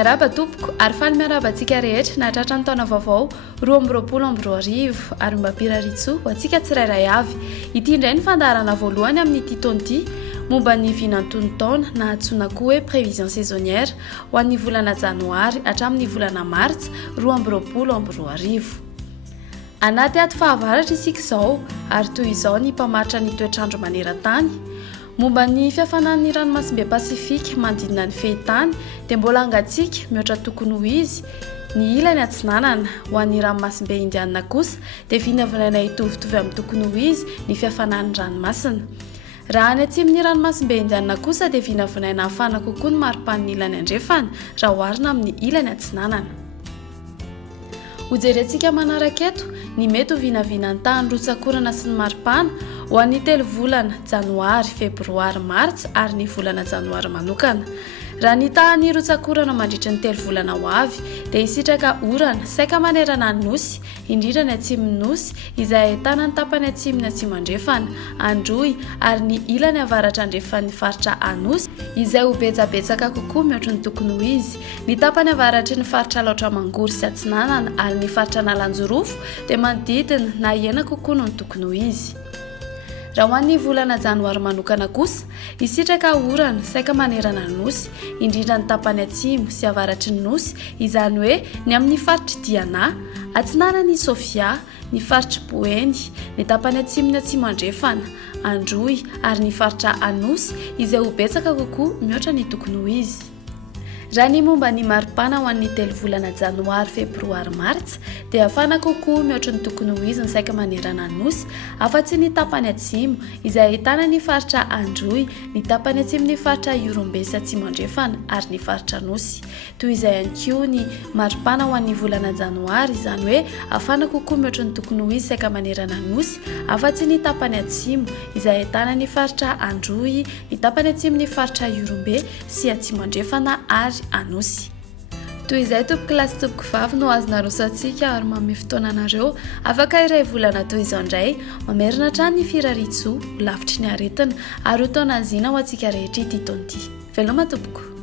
Miaraba tompoko ary faly miaraba antsika rehetra nahatratra ny taona vaovao 2024 ary mbampiraritso ho antsika tsirairay avy. Ity indray ny fandaharana voalohany amin'ity taona ity momba ny vinanton'ny taona na antsoina koa hoe prévision saisonnière ho an'ny volana janoary hatramin'ny volana martsa 2024. Anaty aty fahavaratra isika izao ary toy izao ny mpamaritra ny toetrandro maneran-tany. Momba ny fiafanan'ny ranomasimbe Pasifika manodidina ny fehintany dia mbola angatsika mihoatra tokony ho izy ny ilany atsinanana. Ho an'ny ranomasimbe Indiana kosa dia vinavinaina hitovitovy amin'ny tokony ho izy ny fiafanan'ny ranomasina. Raha any atsimon'ny ranomasimbe Indiana kosa dia vinavinaina hafana kokoa ny maripan'ny ilany andrefana raha oharina amin'ny ilany atsinanana. Hojerentsika manaraka eto ny mety ho vinavinan'ny tany rotsakorana sy ny maripana ho an'ny 3 volana janoary, febroary, martsa ary ny volana janoary manokana. Raha ny tany rotsakorana mandritra ny 3 volana ho avy dia hisitraka orana saika manerana ny nosy, indrindra ny atsimon'ny nosy izay ahitana ny tapany atsimon'ny atsimo andrefana, androy ary ny ilany avaratra andrefan'ny faritra anosy izay ho betsabetsaka kokoa mihoatra ny tokony ho izy. Ny tapany avaratry ny faritra laotra mangory sy atsinanana ary ny faritra nalanjorofo dia manodidina na hena kokoa noho ny tokony ho izy. Raha ho an'ny volana janoary manokana kosa, hisitraka orana saika manerana ny nosy, indrindra ny tapany atsimo sy avaratry ny nosy, izany hoe ny amin'ny faritry Diana, atsinanany Sofia, ny faritry Boeny, ny tapany atsimony atsimo andrefana, androy ary ny faritra anosy izay ho betsaka kokoa mihoatra ny tokony ho izy. Raha ny momba ny maripana ho an'ny 3 volana janoary, febroary, martsa dia hafana kokoa mihoatra ny tokony ho izy ny saika manerana ny nosy, afa-tsy ny tapany atsimo izay ahitana ny faritra androy, ny tapany atsimon'ny faritra Iorombe sy atsimo andrefana ary ny faritra anosy. Toy izay ihany koa ny maripana ho an'ny volana janoary, izany hoe hafana kokoa mihoatra ny tokony ho izy saika manerana ny nosy, afa-tsy ny tapany atsimo izay ahitana ny faritra androy, ny tapany atsimon'ny faritra Iorombe sy atsimo andrefana ary anosy. Toy izay tompoko lasy tompoko vavy no azona rosantsika ary manome fotoananareo afaka iray volana toy izao indray mamerina hatrany ny firaritso lavitry ny aretina ary ho taona azina ho antsika rehetra ity taona ity. Veloma tompoko.